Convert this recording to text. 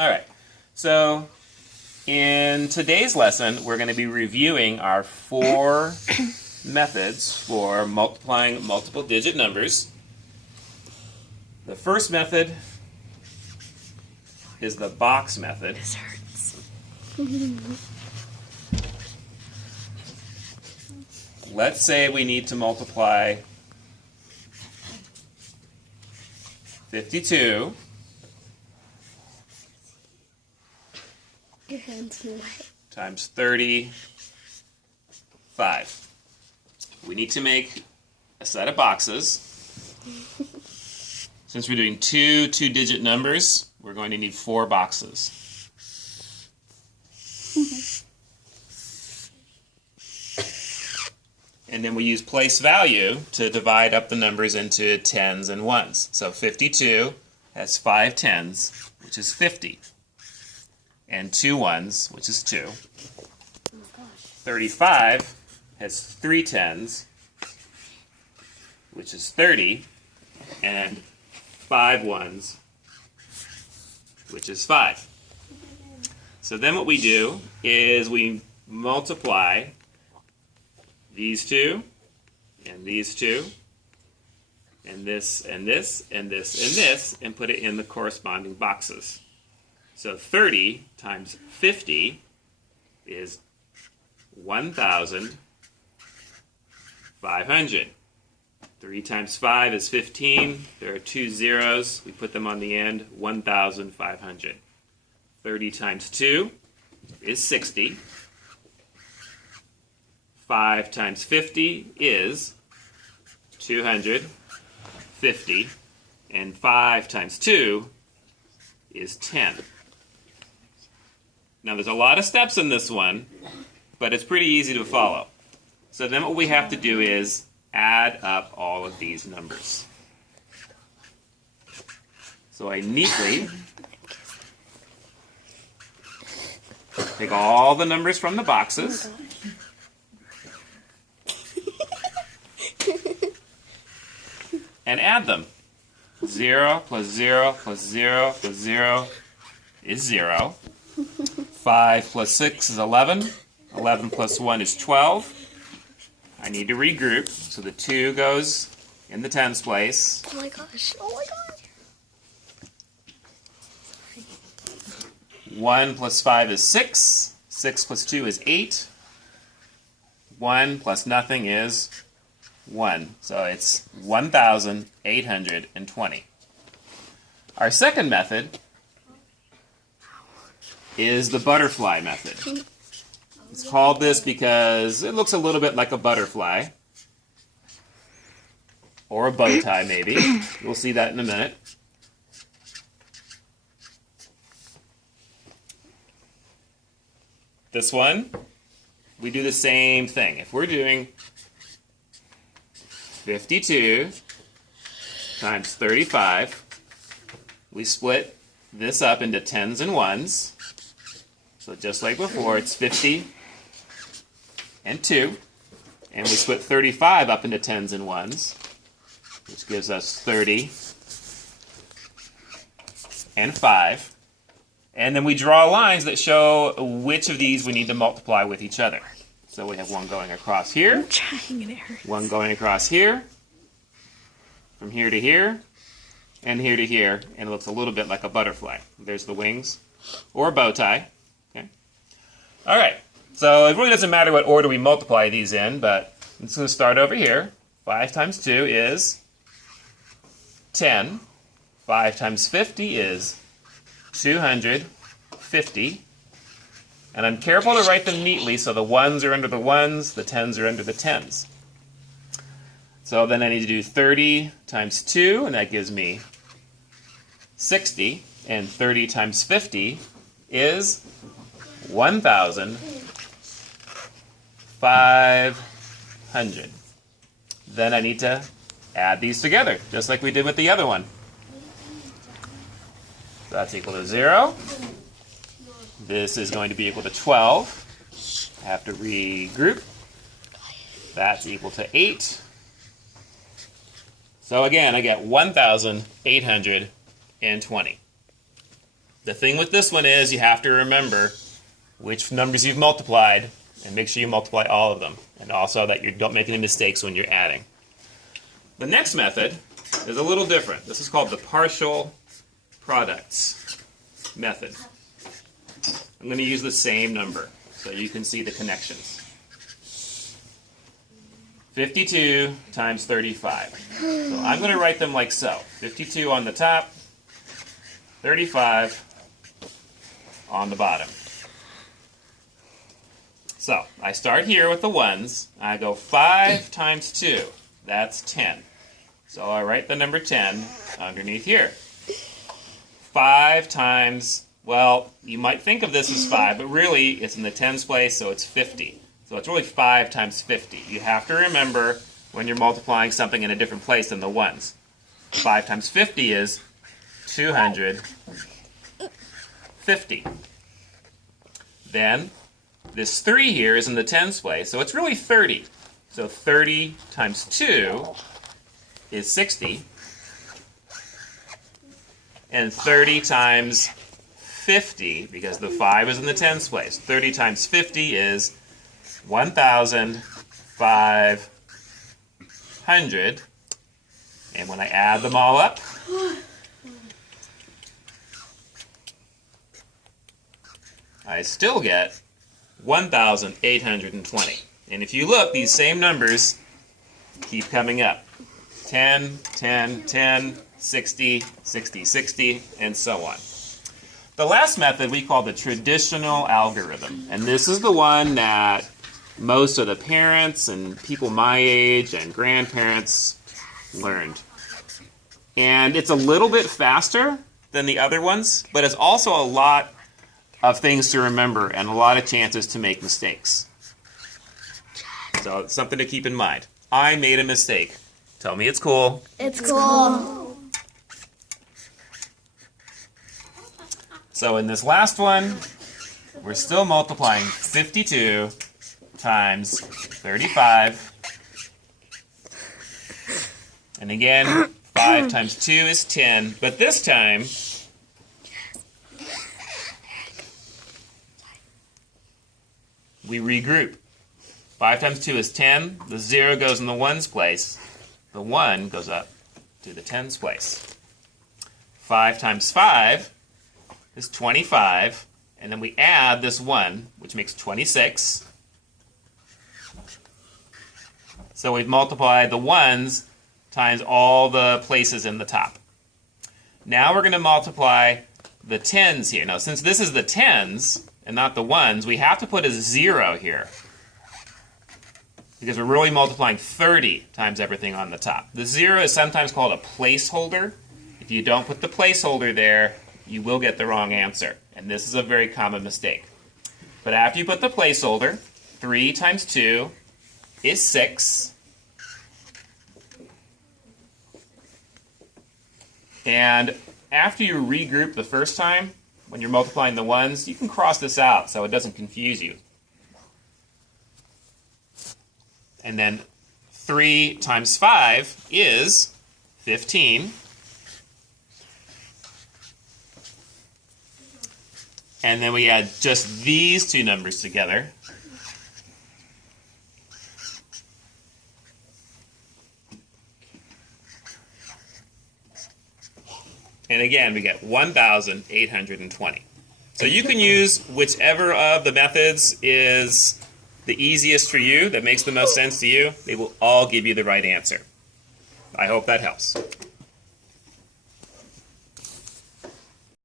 All right. So in today's lesson, we're going to be reviewing our 4 methods for multiplying multiple digit numbers. The first method is the box method. This hurts. Let's say we need to multiply 52 Your hand's wet. times 35. We need to make a set of boxes. Since we're doing two two-digit numbers, we're going to need 4 boxes. And then we use place value to divide up the numbers into tens and ones. So 52 has 5 tens, which is 50. And 2 ones, which is 2. 35 has 3 tens, which is 30. And 5 ones, which is 5. So then what we do is we multiply these 2, and these 2, and this, and this, and this, and this, and put it in the corresponding boxes. So 30 times 50 is 1,500. 3 times 5 is 15. There are 2 zeros. We put them on the end. 1,500. 30 times 2 is 60. 5 times 50 is 250. And 5 times 2 is 10. Now there's a lot of steps in this one, but it's pretty easy to follow. So then what we have to do is add up all of these numbers. So I neatly take all the numbers from the boxes. And add them. 0 plus 0 plus 0 plus 0 is 0. 5 plus 6 is 11. 11 plus 1 is 12. I need to regroup, so the 2 goes in the tens place. Oh my gosh. Oh my gosh. 1 plus 5 is 6. 6 plus 2 is 8. 1 plus nothing is 1. So it's 1,820. Our second method is the butterfly method. It's called this because it looks a little bit like a butterfly. Or a bow tie, maybe. We'll see that in a minute. This one, we do the same thing. If we're doing 52 times 35, we split this up into tens and ones. So just like before, it's 50 and 2. And we split 35 up into tens and ones, which gives us 30 and 5. And then we draw lines that show which of these we need to multiply with each other. So we have one going across here, I'm trying and it hurts. one going across here, from here to here, and here to here, and it looks a little bit like a butterfly. There's the wings, or a bow tie. Okay. All right, so it really doesn't matter what order we multiply these in, but I'm just going to start over here. 5 times 2 is 10. 5 times 50 is 250. And I'm careful to write them neatly so the ones are under the ones, the tens are under the tens. So then I need to do 30 times 2, and that gives me 60. And 30 times 50 is 1,500. Then I need to add these together, just like we did with the other one. So that's equal to 0. This is going to be equal to 12. I have to regroup. That's equal to 8. So again, I get 1,820. The thing with this one is you have to remember which numbers you've multiplied and make sure you multiply all of them. And also that you don't make any mistakes when you're adding. The next method is a little different. This is called the partial products method. I'm going to use the same number so you can see the connections. 52 times 35. So I'm going to write them like so. 52 on the top, 35 on the bottom. So I start here with the ones. I go 5 times 2. That's 10. So I write the number 10 underneath here. 5 times, well, you might think of this as 5, but really it's in the tens place, so it's 50. So it's really 5 times 50. You have to remember when you're multiplying something in a different place than the ones. 5 times 50 is 250. Then this 3 here is in the tens place, so it's really 30. So 30 times 2 is 60. And 30 times 50, because the 5 is in the tens place, 30 times 50 is 1,500. And when I add them all up, I still get 1,820. And if you look, these same numbers keep coming up. 10, 10, 10, 60, 60, 60, and so on. The last method we call the traditional algorithm. And this is the one that most of the parents and people my age and grandparents learned. And it's a little bit faster than the other ones, but it's also a lot of things to remember and a lot of chances to make mistakes. So it's something to keep in mind. I made a mistake. Tell me it's cool. It's cool. So in this last one, we're still multiplying 52 times 35. And again, 5 times 2 is 10. But this time, we regroup. 5 times 2 is 10. The 0 goes in the ones place. The 1 goes up to the tens place. 5 times 5 is 25. And then we add this 1, which makes 26. So we've multiplied the ones times all the places in the top. Now we're going to multiply the tens here. Now since this is the tens and not the ones, we have to put a 0 here, because we're really multiplying 30 times everything on the top. The 0 is sometimes called a placeholder. If you don't put the placeholder there, you will get the wrong answer. And this is a very common mistake. But after you put the placeholder, 3 times 2 is 6. And after you regroup the first time, when you're multiplying the ones, you can cross this out so it doesn't confuse you. And then 3 times 5 is 15. And then we add just these two numbers together. And again, we get 1,820. So you can use whichever of the methods is the easiest for you, that makes the most sense to you. They will all give you the right answer. I hope that helps.